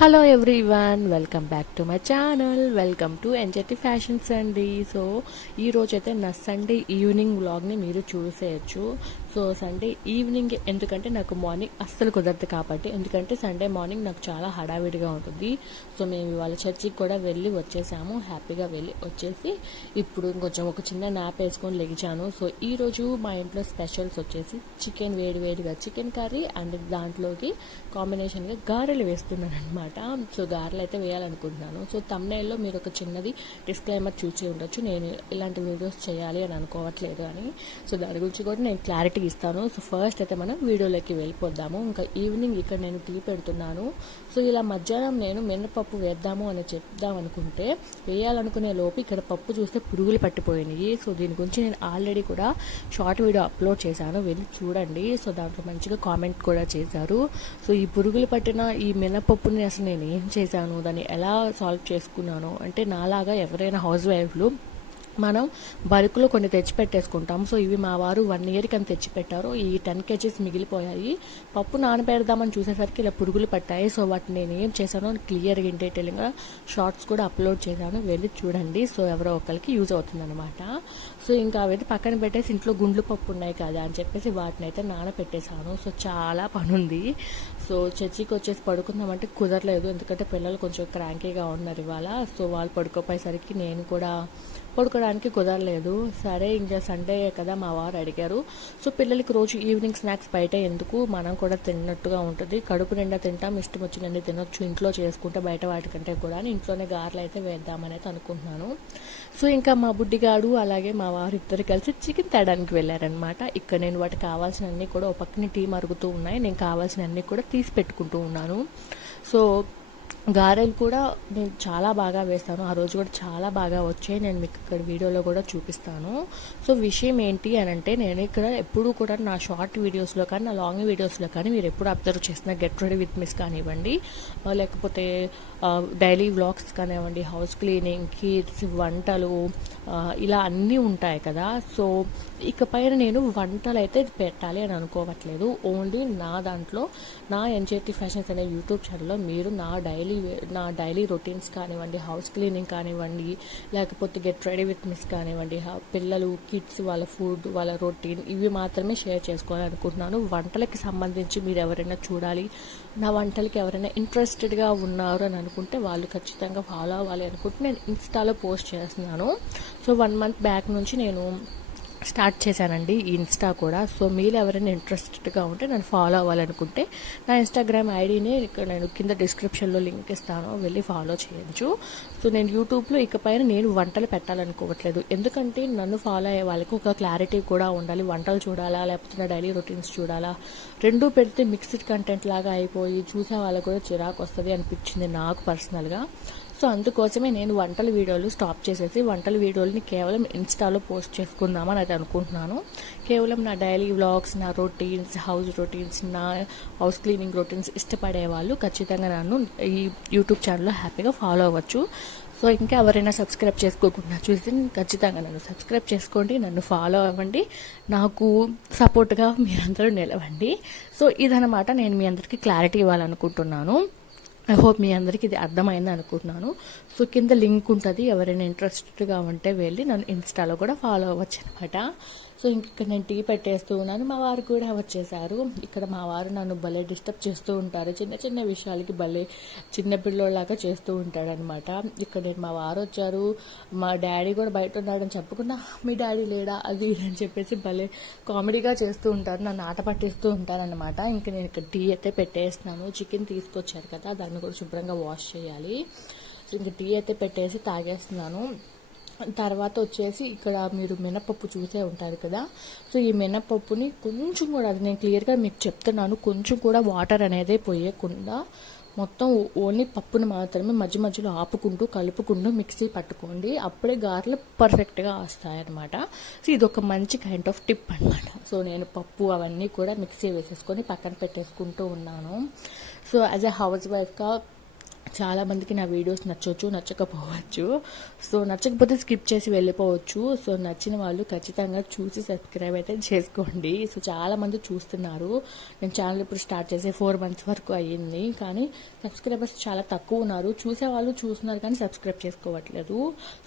Hello everyone, welcome back to my channel. Welcome to NJT fashions అండి. So ఈరోజైతే నా Sunday evening వ్లాగ్ని మీరు చూసేయచ్చు. So Sunday evening ఎందుకంటే నాకు మార్నింగ్ అస్సలు కుదరదు కాబట్టి, ఎందుకంటే సండే మార్నింగ్ నాకు చాలా హడావిడిగా ఉంటుంది. సో మేము ఇవాళ చర్చికి కూడా వెళ్ళి వచ్చేసాము. హ్యాపీగా వెళ్ళి వచ్చేసి ఇప్పుడు కొంచెం ఒక చిన్న నాప్ వేసుకొని లెగిచాను. సో ఈరోజు మా ఇంట్లో స్పెషల్స్ వచ్చేసి చికెన్, వేడివేడిగా చికెన్ కర్రీ అండ్ దాంట్లోకి కాంబినేషన్గా గారెలు వేస్తున్నాను అనమాట. సో గారెలు అయితే వేయాలనుకుంటున్నాను. సో తమ్నైల్లో మీరు ఒక చిన్నది డిస్క్లైమర్ చూసి ఉండొచ్చు, నేను ఇలాంటి వీడియోస్ చేయాలి అని అనుకోవట్లేదు అని. సో దాని గురించి కూడా నేను క్లారిటీ ఇస్తాను. సో ఫస్ట్ అయితే మనం వీడియోలోకి వెళ్ళిపోద్దాము. ఇంకా ఈవినింగ్ ఇక్కడ నేను టీ పెడుతున్నాను. సో ఇలా మధ్యాహ్నం నేను మినపప్పు వేద్దాము అని చెప్దాం అనుకుంటే, వేయాలనుకునే లోపు ఇక్కడ పప్పు చూస్తే పురుగులు పట్టిపోయినాయి. సో దీని గురించి నేను ఆల్రెడీ కూడా షార్ట్ వీడియో అప్లోడ్ చేశాను, వెళ్ళి చూడండి. సో దాంట్లో మంచిగా కామెంట్ కూడా చేశారు. సో ఈ పురుగులు పట్టిన ఈ మినపప్పుని అసలు నేను ఏం చేశాను, దాన్ని ఎలా సాల్వ్ చేసుకున్నాను అంటే, నాలాగా ఎవరైనా హౌస్ వైఫ్లు మనం బల్క్లో కొన్ని తెచ్చి పెట్టేసుకుంటాం. సో ఇవి మా వారు 1 ఇయర్కి అని తెచ్చి పెట్టారు. ఈ 10 kgs మిగిలిపోయాయి. పప్పు నానబెడదామని చూసేసరికి ఇలా పురుగులు పట్టాయి. సో వాటిని నేను ఏం చేశానో క్లియర్గా ఇన్ డీటెయిల్గా షార్ట్స్ కూడా అప్లోడ్ చేశాను, వెళ్ళి చూడండి. సో ఎవరో ఒకరికి యూజ్ అవుతుందన్నమాట. సో ఇంకా అవైతే పక్కన పెట్టేసి ఇంట్లో గుండ్లు పప్పు ఉన్నాయి కదా అని చెప్పేసి వాటిని అయితే నానబెట్టేశాను. సో చాలా పని ఉంది. సో చర్చికి వచ్చేసి పడుకుందామంటే కుదరలేదు, ఎందుకంటే పిల్లలు కొంచెం క్రాంకీగా ఉన్నారు ఇవాళ. సో వాళ్ళు పడుకోపోయేసరికి నేను కూడా పడుకోవడానికి కుదరలేదు. సరే ఇంకా సండే కదా మా వారు అడిగారు. సో పిల్లలకి రోజు ఈవినింగ్ స్నాక్స్ బయట ఎందుకు, మనం కూడా తిన్నట్టుగా ఉంటుంది, కడుపు నిండా తింటాం, ఇష్టం వచ్చినన్ని తినొచ్చు ఇంట్లో చేసుకుంటే బయట వాటికంటే కూడా. ఇంట్లోనే గారెలు అయితే వేద్దామని అయితే అనుకుంటున్నాను. సో ఇంకా మా బుడ్డిగాడు అలాగే మా వారు ఇద్దరు కలిసి చికెన్ తేడానికి వెళ్ళారనమాట. ఇక్కడ నేను వాటికి కావాల్సినవన్నీ కూడా, ఒక పక్కన టీ మరుగుతూ ఉన్నాయి, నేను కావాల్సినవన్నీ కూడా తీసి పెట్టుకుంటూ ఉన్నాను. సో గారెలు కూడా నేను చాలా బాగా వేస్తాను, ఆ రోజు కూడా చాలా బాగా వచ్చాయి. నేను మీకు ఇక్కడ వీడియోలో కూడా చూపిస్తాను. సో విషయం ఏంటి అని అంటే, నేను ఇక్కడ ఎప్పుడు కూడా నా షార్ట్ వీడియోస్లో కానీ నా లాంగ్ వీడియోస్లో కానీ మీరు ఎప్పుడు అబ్జర్వ్ చేసిన గెట్ రెడీ విత్ మిస్ కానివ్వండి, లేకపోతే డైలీ వ్లాగ్స్ కానివ్వండి, హౌస్ క్లీనింగ్, కిడ్స్, వంటలు, ఇలా అన్నీ ఉంటాయి కదా. సో ఇకపైన నేను వంటలు అయితే పెట్టాలి అని అనుకోవట్లేదు. ఓన్లీ నా దాంట్లో నా ఎన్జేటి ఫ్యాషన్స్ అనే యూట్యూబ్ ఛానల్లో మీరు నా డైలీ రొటీన్స్ కానివ్వండి, హౌస్ క్లీనింగ్ కానివ్వండి, లేకపోతే గెట్ రెడీ విత్ మిస్ కానివ్వండి, పిల్లలు, కిడ్స్, వాళ్ళ ఫుడ్, వాళ్ళ రొటీన్, ఇవి మాత్రమే షేర్ చేసుకోవాలనుకుంటున్నాను. వంటలకి సంబంధించి మీరు ఎవరైనా చూడాలి, నా వంటలకి ఎవరైనా ఇంట్రెస్టెడ్గా ఉన్నారు అని అనుకుంటే వాళ్ళు ఖచ్చితంగా ఫాలో అవ్వాలి అనుకుంటే నేను ఇన్స్టాలో పోస్ట్ చేస్తున్నాను. సో 1 month బ్యాక్ నుంచి నేను స్టార్ట్ చేశానండి ఈ ఇన్స్టా కూడా. సో మీరు ఎవరైనా ఇంట్రెస్టెడ్గా ఉంటే నన్ను ఫాలో అవ్వాలనుకుంటే నా ఇన్స్టాగ్రామ్ ఐడిని ఇక్కడ నేను కింద డిస్క్రిప్షన్లో లింక్ ఇస్తాను, వెళ్ళి ఫాలో చేయొచ్చు. సో నేను యూట్యూబ్లో ఇకపైన నేను వంటలు పెట్టాలనుకోవట్లేదు, ఎందుకంటే నన్ను ఫాలో అయ్యే వాళ్ళకి ఒక క్లారిటీ కూడా ఉండాలి. వంటలు చూడాలా లేకపోతే నా డైలీ రొటీన్స్ చూడాలా, రెండూ పెడితే మిక్స్డ్ కంటెంట్ లాగా అయిపోయి చూసే వాళ్ళకి కూడా చిరాకు వస్తుంది అనిపించింది నాకు పర్సనల్గా. సో అందుకోసమే నేను వంటల వీడియోలు స్టాప్ చేసేసి వంటల వీడియోలని కేవలం ఇన్స్టాలో పోస్ట్ చేసుకుందామని అయితే అనుకుంటున్నాను. కేవలం నా డైలీ వ్లాగ్స్, నా రొటీన్స్, హౌస్ రొటీన్స్, నా హౌస్ క్లీనింగ్ రొటీన్స్ ఇష్టపడే వాళ్ళు ఖచ్చితంగా నన్ను ఈ యూట్యూబ్ ఛానల్లో హ్యాపీగా ఫాలో అవ్వచ్చు. సో ఇంకా ఎవరైనా సబ్స్క్రైబ్ చేసుకోకుండా చూసి ఖచ్చితంగా నన్ను సబ్స్క్రైబ్ చేసుకోండి, నన్ను ఫాలో అవ్వండి, నాకు సపోర్ట్గా మీరందరూ నిలవండి. సో ఇదనమాట నేను మీ అందరికీ క్లారిటీ ఇవ్వాలనుకుంటున్నాను. ఐ హోప్ మీ అందరికీ ఇది అర్థమైంది అనుకుంటున్నాను. సో కింద లింక్ ఉంటుంది, ఎవరైనా ఇంట్రెస్టెడ్గా ఉంటే వెళ్ళి నన్ను ఇన్స్టాలో కూడా ఫాలో అవ్వచ్చు అనమాట. సో ఇక్కడ నేను టీ పెట్టేస్తూ ఉన్నాను, మా వారు కూడా వచ్చేసారు. ఇక్కడ మా వారు నన్ను భలే డిస్టర్బ్ చేస్తూ ఉంటారు, చిన్న చిన్న విషయాలకి భలే చిన్న పిల్లోలాగా చేస్తూ ఉంటాడనమాట. ఇక్కడ నేను మా వారు వచ్చారు, మా డాడీ కూడా బయట ఉన్నాడని చెప్పకుండా మీ డాడీ లేడా అది అని చెప్పేసి భలే కామెడీగా చేస్తూ ఉంటారు, నన్ను ఆట పట్టిస్తూ ఉంటారనమాట. ఇంకా నేను ఇక్కడ టీ అయితే పెట్టేస్తున్నాను. చికెన్ తీసుకొచ్చారు కదా, దాన్ని కూడా శుభ్రంగా వాష్ చేయాలి. సో ఇంకా టీ అయితే పెట్టేసి తాగేస్తున్నాను. తర్వాత వచ్చేసి ఇక్కడ మీరు మినపప్పు చూసే ఉంటారు కదా. సో ఈ మినపప్పుని కొంచెం కూడా, అది నేను క్లియర్గా మీకు చెప్తున్నాను, కొంచెం కూడా వాటర్ అనేది పోయకుండా మొత్తం ఓన్లీ పప్పుని మాత్రమే మధ్య మధ్యలో ఆపుకుంటూ కలుపుకుంటూ మిక్సీ పట్టుకోండి, అప్పుడే గారెలు పర్ఫెక్ట్గా వస్తాయన్నమాట. సో ఇది ఒక మంచి కైండ్ ఆఫ్ టిప్ అనమాట. సో నేను పప్పు అవన్నీ కూడా మిక్సీ వేసేసుకొని పక్కన పెట్టేసుకుంటూ ఉన్నాను. సో యాజ్ ఎ హౌస్ వైఫ్గా చాలామందికి నా వీడియోస్ నచ్చవచ్చు, నచ్చకపోవచ్చు. సో నచ్చకపోతే స్కిప్ చేసి వెళ్ళిపోవచ్చు. సో నచ్చిన వాళ్ళు ఖచ్చితంగా చూసి సబ్స్క్రైబ్ అయితే చేసుకోండి. సో చాలామంది చూస్తున్నారు. నేను ఛానల్ ఇప్పుడు స్టార్ట్ చేసి 4 months వరకు అయ్యింది, కానీ సబ్స్క్రైబర్స్ చాలా తక్కువ ఉన్నారు. చూసే వాళ్ళు చూస్తున్నారు కానీ సబ్స్క్రైబ్ చేసుకోవట్లేదు.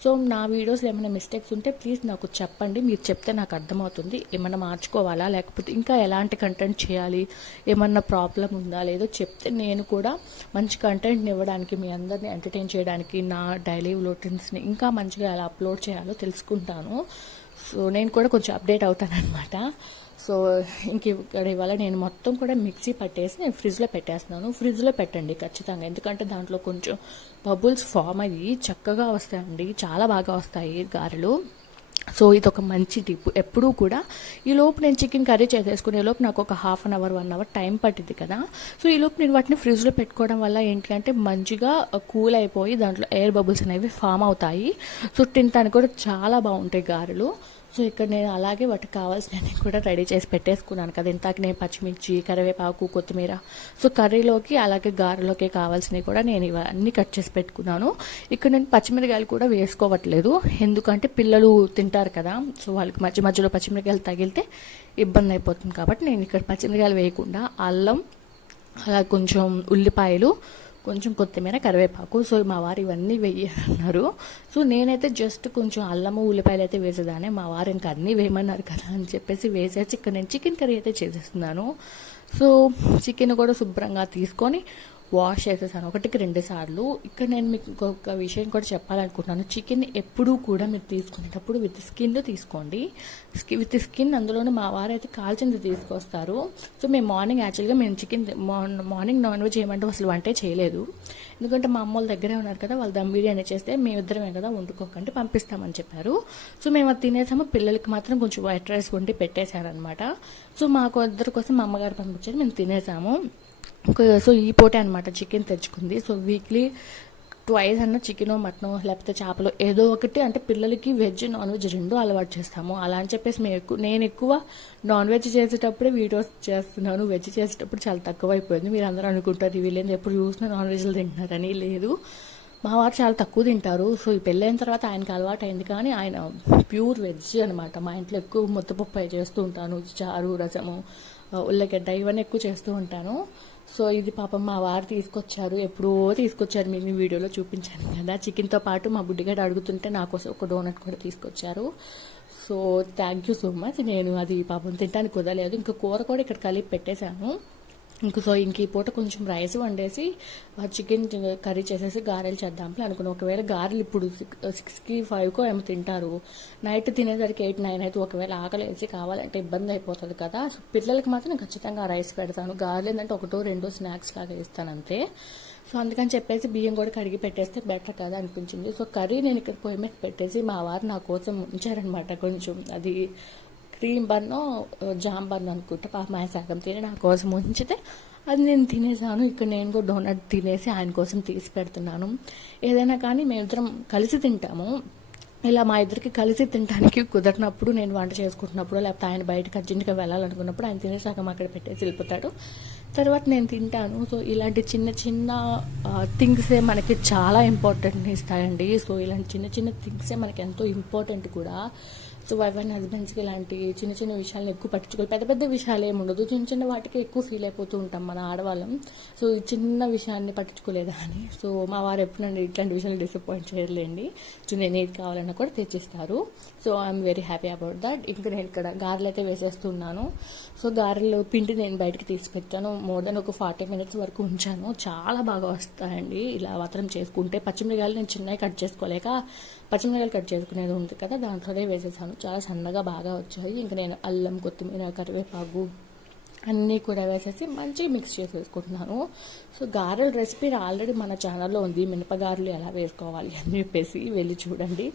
సో నా వీడియోస్లో ఏమైనా మిస్టేక్స్ ఉంటే ప్లీజ్ నాకు చెప్పండి. మీరు చెప్తే నాకు అర్థమవుతుంది ఏమన్నా మార్చుకోవాలా, లేకపోతే ఇంకా ఎలాంటి కంటెంట్ చేయాలి, ఏమన్నా ప్రాబ్లం ఉందా లేదో చెప్తే నేను కూడా మంచి కంటెంట్ని ఇవ్వడానికి, మీ అందరిని ఎంటర్టైన్ చేయడానికి, నా డైలీ రొటీన్స్ని ఇంకా మంచిగా ఎలా అప్లోడ్ చేయాలో తెలుసుకుంటాను. సో నేను కూడా కొంచెం అప్డేట్ అవుతానన్నమాట. సో ఇంక ఇక్కడ ఇవాళ నేను మొత్తం కూడా మిక్సీ పట్టేసి నేను ఫ్రిడ్జ్లో పెట్టేస్తున్నాను. ఫ్రిడ్జ్లో పెట్టండి ఖచ్చితంగా, ఎందుకంటే దాంట్లో కొంచెం బబుల్స్ ఫామ్ అయ్యి చక్కగా వస్తాయండి, చాలా బాగా వస్తాయి గారెలు. సో ఇది ఒక మంచి టిప్. ఎప్పుడూ కూడా ఈ లోపు నేను చికెన్ కర్రీ చేసేసుకునే లోపు నాకు ఒక 1/2 hour 1 hour టైం పట్టింది కదా. సో ఈ లోపు నేను వాటిని ఫ్రిడ్జ్లో పెట్టుకోవడం వల్ల ఏంటి అంటే మంచిగా కూల్ అయిపోయి దాంట్లో ఎయిర్ బబుల్స్ అనేవి ఫామ్ అవుతాయి. సో తినడానికి కూడా చాలా బాగుంటాయి గారెలు. సో ఇక్కడ నేను అలాగే వాటికి కావాల్సినవి కూడా రెడీ చేసి పెట్టేసుకున్నాను కదా. ఇంతాక నేను పచ్చిమిర్చి, కరివేపాకు, కొత్తిమీర, సో కర్రీలోకి అలాగే గారెలోకి కావాల్సినవి కూడా నేను ఇవన్నీ కట్ చేసి పెట్టుకున్నాను. ఇక్కడ నేను పచ్చిమిరకాయలు కూడా వేసుకోవట్లేదు, ఎందుకంటే పిల్లలు తింటారు కదా. సో వాళ్ళకి మధ్య మధ్యలో పచ్చిమిరకాయలు తగిలితే ఇబ్బంది అయిపోతుంది కాబట్టి నేను ఇక్కడ పచ్చిమిరకాయలు వేయకుండా అల్లం, అలా కొంచెం ఉల్లిపాయలు, కొంచెం కొత్తిమీర, కరివేపాకు, సో మా వారు ఇవన్నీ వేయన్నారు. సో నేనైతే జస్ట్ కొంచెం అల్లము, ఉల్లిపాయలు అయితే వేసేదాన్ని. మా వారు ఇంకా అన్నీ వేయమన్నారు కదా అని చెప్పేసి వేసేసి ఇక్కడ నేను చికెన్ కర్రీ అయితే చేసేస్తున్నాను. సో చికెన్ కూడా శుభ్రంగా తీసుకొని వాష్ చేసేసాను 1-2 సార్లు. ఇక్కడ నేను మీకు ఇంకొక విషయం కూడా చెప్పాలనుకుంటున్నాను. చికెన్ ఎప్పుడూ కూడా మీరు తీసుకునేటప్పుడు విత్ స్కిన్ తీసుకోండి. విత్ స్కిన్ అందులోనూ మా వారు అయితే కాల్చింది తీసుకొస్తారు. సో మేము మార్నింగ్ యాక్చువల్గా మేము చికెన్ మార్నింగ్ నాన్ వెజ్ ఏమంటే అసలు వంటే చేయలేదు, ఎందుకంటే మా అమ్మ వాళ్ళ దగ్గరే ఉన్నారు కదా, వాళ్ళు దమ్ బిర్యానీ చేస్తే మేమిద్దరమే కదా వండుకోకండి పంపిస్తామని చెప్పారు. సో మేము అది తినేసాము. పిల్లలకి మాత్రం కొంచెం వైట్ రైస్ వండి పెట్టేశారనమాట. సో మాకు ఇద్దరి కోసం మా అమ్మగారు పంపించారు, మేము తినేసాము. సో ఈ పూటే అనమాట చికెన్ తెచ్చుకుంది. సో వీక్లీ 2 అన్న చికెనో, మటనో, లేకపోతే చేపలో ఏదో ఒకటి, అంటే పిల్లలకి వెజ్ నాన్ వెజ్ 2 అలవాటు చేస్తాము. అలా అని చెప్పేసి నేను ఎక్కువ నాన్ వెజ్ చేసేటప్పుడే వీడియోస్ చేస్తున్నాను, వెజ్ చేసేటప్పుడు చాలా తక్కువ అయిపోయింది. మీరు అందరూ అనుకుంటారు వీళ్ళేంది ఎప్పుడు చూసినా నాన్ వెజ్లు తింటున్నారని. లేదు, మా వారు చాలా తక్కువ తింటారు. సో ఈ పెళ్ళైన తర్వాత ఆయనకు అలవాటు అయింది, కానీ ఆయన ప్యూర్ వెజ్ అనమాట. మా ఇంట్లో ఎక్కువ ముద్దపప్పు చేస్తూ ఉంటాను, చారు, రసము, ఉల్లగడ్డ ఇవన్నీ ఎక్కువ చేస్తూ ఉంటాను. సో ఇది పాపం మా వారు తీసుకొచ్చారు, ఎప్పుడో తీసుకొచ్చారు, మీకు వీడియోలో చూపించాను కదా. చికెన్తో పాటు మా బుడ్డిగడ్డ అడుగుతుంటే నా కోసం ఒక డోనట్ కూడా తీసుకొచ్చారు. So thank you so much. నేను అది పాపం తినడానికి కుదరలేదు, ఇంకా కూర కూడా ఇక్కడ కలిపి పెట్టేశాను. సో ఇంక ఈ పూట కొంచెం రైస్ వండేసి చికెన్ కర్రీ చేసేసి గారెలు చేద్దాంలే అనుకున్నాను. ఒకవేళ గారెలు ఇప్పుడు 6కి 5కో ఏమో తింటారు, నైట్ తినేసరికి 8-9 అయితే ఒకవేళ ఆకలి వేసి కావాలంటే ఇబ్బంది అయిపోతుంది కదా. సో పిల్లలకి మాత్రం ఖచ్చితంగా రైస్ పెడతాను. గారెలు ఏంటంటే 1-2 స్నాక్స్ లాగా ఇస్తాను అంతే. సో అందుకని చెప్పేసి బియ్యం కూడా కడిగి పెట్టేస్తే బెటర్ కదా అనిపించింది. సో కర్రీ నేను ఇక్కడ పొయ్యి మీద పెట్టేసి మా వారు నా కోసం ఉంచారనమాట. కొంచెం అది క్రీమ్ బన్నో జామ్ బన్ అనుకుంటా, పాప ఆయన సగం తిని నా కోసం ఉంచితే అది నేను తినేసాను. ఇక్కడ నేను కూడా డోనట్ తినేసి ఆయన కోసం తీసి పెడుతున్నాను. ఏదైనా కానీ మేమిద్దరం కలిసి తింటాము. ఇలా మా ఇద్దరికి కలిసి తినడానికి కుదరినప్పుడు, నేను వంట చేసుకుంటున్నప్పుడు, లేకపోతే ఆయన బయటకు అర్జెంట్గా వెళ్ళాలనుకున్నప్పుడు ఆయన తినే సగం అక్కడ పెట్టేసి వెళ్ళిపోతాడు, తర్వాత నేను తింటాను. సో ఇలాంటి చిన్న చిన్న థింగ్సే మనకి చాలా ఇంపార్టెంట్ ఇస్తాయండి. సో ఇలాంటి చిన్న చిన్న థింగ్సే మనకి ఎంతో ఇంపార్టెంట్ కూడా. సో వైఫ్ అండ్ హస్బెండ్స్కి ఇలాంటి చిన్న చిన్న విషయాలను ఎక్కువ పట్టించుకోవాలి. పెద్ద పెద్ద విషయాలు ఏముండదు, చిన్న చిన్న వాటికి ఎక్కువ ఫీల్ అయిపోతూ ఉంటాం మన ఆడవాళ్ళం. సో ఈ చిన్న విషయాన్ని పట్టించుకోలేదా అని. సో మా వారు ఎప్పుడు నన్ను ఇట్లాంటి విషయాలు డిసప్పాయింట్ చేయలేండి. సో నేను ఏది కావాలన్నా కూడా తెచ్చిస్తారు. So I'm very happy about that. ఇంకా నేను ఇక్కడ గారెలు అయితే వేసేస్తున్నాను. సో గారెలు పిండి నేను బయటకు తీసి పెట్టాను. మోర్ దెన్ ఒక 40 minutes వరకు ఉంచాను. చాలా బాగా వస్తాయండి ఇలా మాత్రం చేసుకుంటే. పచ్చిమిరకాయలు నేను చిన్నవి కట్ చేసుకోలేక పచ్చిమిరకాయలు కట్ చేసుకునేది ఉంది కదా, దాంట్లోనే వేసేసాను. చాలా సన్నగా బాగా వచ్చాయి. ఇంకా నేను అల్లం, కొత్తిమీర, కరివేపాకు అన్నీ కూడా వేసేసి మంచిగా మిక్స్ చేసి వేసుకుంటున్నాను. సో గారెల రెసిపీ ఆల్రెడీ మన ఛానల్లో ఉంది, మినపగారెలు ఎలా వేసుకోవాలి అని చెప్పేసి వెళ్ళి చూడండి.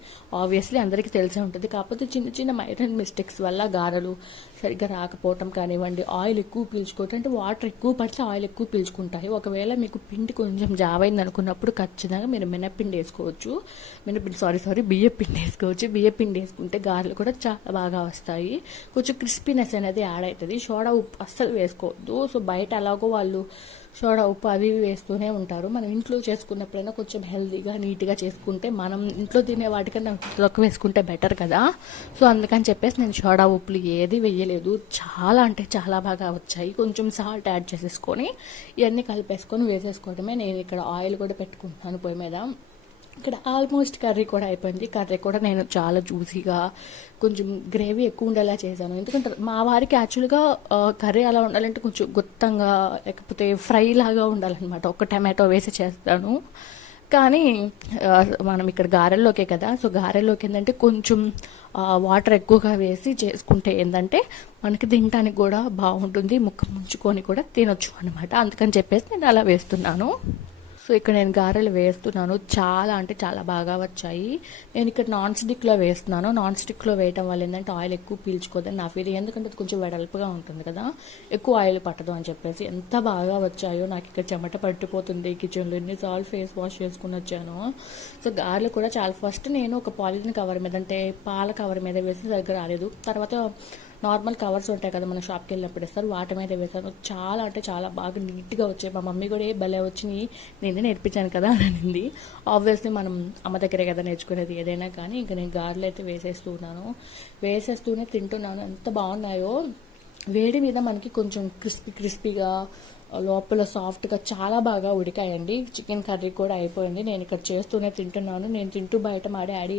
ఆబ్వియస్లీ అందరికీ తెలిసే ఉంటుంది, కాకపోతే చిన్న చిన్న మైనర్ మిస్టేక్స్ వల్ల గారెలు సరిగ్గా రాకపోవటం కానివ్వండి, ఆయిల్ ఎక్కువ పీల్చుకోవటం, అంటే వాటర్ ఎక్కువ పడితే ఆయిల్ ఎక్కువ పీల్చుకుంటాయి. ఒకవేళ మీకు పిండి కొంచెం జావైంది అనుకున్నప్పుడు ఖచ్చితంగా మీరు మినప్పిండి వేసుకోవచ్చు, బియ్యపిండి వేసుకోవచ్చు. బియ్యపిండి వేసుకుంటే గారెలు కూడా చాలా బాగా వస్తాయి. కొంచెం క్రిస్పీనెస్ అనేది యాడ్ అవుతుంది. సోడా ఉప్పు అస్సలు వేసుకోవద్దు. సో బయట ఎలాగో వాళ్ళు సోడా ఉప్పు అవి ఇవి వేస్తూనే ఉంటారు. మనం ఇంట్లో చేసుకున్నప్పుడైనా కొంచెం హెల్తీగా నీట్గా చేసుకుంటే, మనం ఇంట్లో తినే వాటికన్నా తక్కువ వేసుకుంటే బెటర్ కదా. సో అందుకని చెప్పేసి నేను సోడా ఉప్పులు ఏది వేయలేదు. చాలా అంటే చాలా బాగా వచ్చాయి. కొంచెం సాల్ట్ యాడ్ చేసేసుకొని ఇవన్నీ కలిపేసుకొని వేసేసుకోవడమే. నేను ఇక్కడ ఆయిల్ కూడా పెట్టుకుంటున్నాను పొయ్యి మీద. ఇక్కడ ఆల్మోస్ట్ కర్రీ కూడా అయిపోయింది. కర్రీ కూడా నేను చాలా జ్యూసీగా కొంచెం గ్రేవీ ఎక్కువ ఉండేలా చేశాను. ఎందుకంటే మా వారికి యాక్చువల్గా కర్రీ అలా ఉండాలంటే కొంచెం గుత్తంగా లేకపోతే ఫ్రై లాగా ఉండాలన్నమాట. ఒక టమాటో వేసి చేస్తాను. కానీ మనం ఇక్కడ గారెల్లోకే కదా, సో గారెల్లోకి ఏంటంటే కొంచెం వాటర్ ఎక్కువగా వేసి చేసుకుంటే ఏంటంటే మనకి తినడానికి కూడా బాగుంటుంది. ముక్క ముంచుకొని కూడా తినొచ్చు అనమాట. అందుకని చెప్పేసి నేను అలా వేస్తున్నాను. సో ఇక్కడ నేను గారెలు వేస్తున్నాను. చాలా అంటే చాలా బాగా వచ్చాయి. నేను ఇక్కడ నాన్ స్టిక్లో వేస్తున్నాను. నాన్ స్టిక్లో వేయటం వల్ల ఏంటంటే ఆయిల్ ఎక్కువ పీల్చుకోదని నా ఫీలింగ్. ఎందుకంటే అది కొంచెం వెడల్పుగా ఉంటుంది కదా, ఎక్కువ ఆయిల్ పట్టదు అని చెప్పేసి. ఎంత బాగా వచ్చాయో, నాకు ఇక్కడ చెమట పట్టిపోతుంది కిచెన్లో. ఎన్నిసార్లు ఫేస్ వాష్ చేసుకుని వచ్చాను. సో గారెలు కూడా చాలా, ఫస్ట్ నేను ఒక పాలిథిన్ కవర్ మీద అంటే పాల కవర్ మీద వేసి దగ్గర రాలేదు. తర్వాత నార్మల్ కవర్స్ ఉంటాయి కదా మన షాప్కి వెళ్ళినప్పుడు ఇస్తారు, వాటి మీద వేసాను. చాలా అంటే చాలా బాగా నీట్గా వచ్చాయి. మా మమ్మీ కూడా భలే వచ్చినాయి, నేనే నేర్పించాను కదా అని అనింది. ఆబ్వియస్లీ మనం అమ్మ దగ్గరే కదా నేర్చుకునేది ఏదైనా. కానీ ఇంకా నేను గారెలు అయితే వేసేస్తూనే తింటున్నాను. ఎంత బాగున్నాయో. వేడి మీద మనకి కొంచెం క్రిస్పీగా లోపల సాఫ్ట్గా చాలా బాగా ఉడికాయండి. చికెన్ కర్రీ కూడా అయిపోయింది. నేను ఇక్కడ చేస్తూనే తింటున్నాను. నేను తింటూ బయట మా డాడీ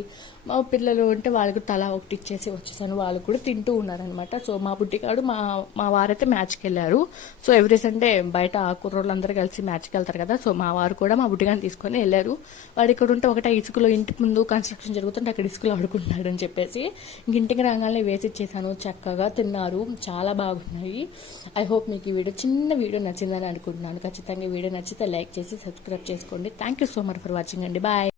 మా పిల్లలు ఉంటే వాళ్ళకు తలా ఒకటి ఇచ్చేసి వచ్చేసాను. వాళ్ళు కూడా తింటూ ఉన్నారనమాట. సో మా బుడ్డిగాడు మా వారైతే మ్యాచ్కి వెళ్ళారు. సో ఎవ్రీ సండే బయట కుర్రోళ్ళందరూ కలిసి మ్యాచ్కి వెళ్తారు కదా. సో మా వారు కూడా మా బుడ్డిగాని తీసుకొని వెళ్ళారు. వాడు ఇక్కడ ఉంటే ఒకటే ఇసుకలో, ఇంటి ముందు కన్స్ట్రక్షన్ జరుగుతుంటే అక్కడ ఇసుకలో ఆడుకుంటున్నాడు అని చెప్పేసి ఇంటికి రాగానే వేసి ఇచ్చేసాను. చక్కగా తిన్నారు. చాలా బాగున్నాయి. ఐ హోప్ మీకు ఈ వీడియో, చిన్న వీడియో నచ్చిందని అనుకుంటున్నాను. ఖచ్చితంగా వీడియో నచ్చితే లైక్ చేసి సబ్స్క్రైబ్ చేసుకోండి. Thank you so much for watching అండి. బాయ్.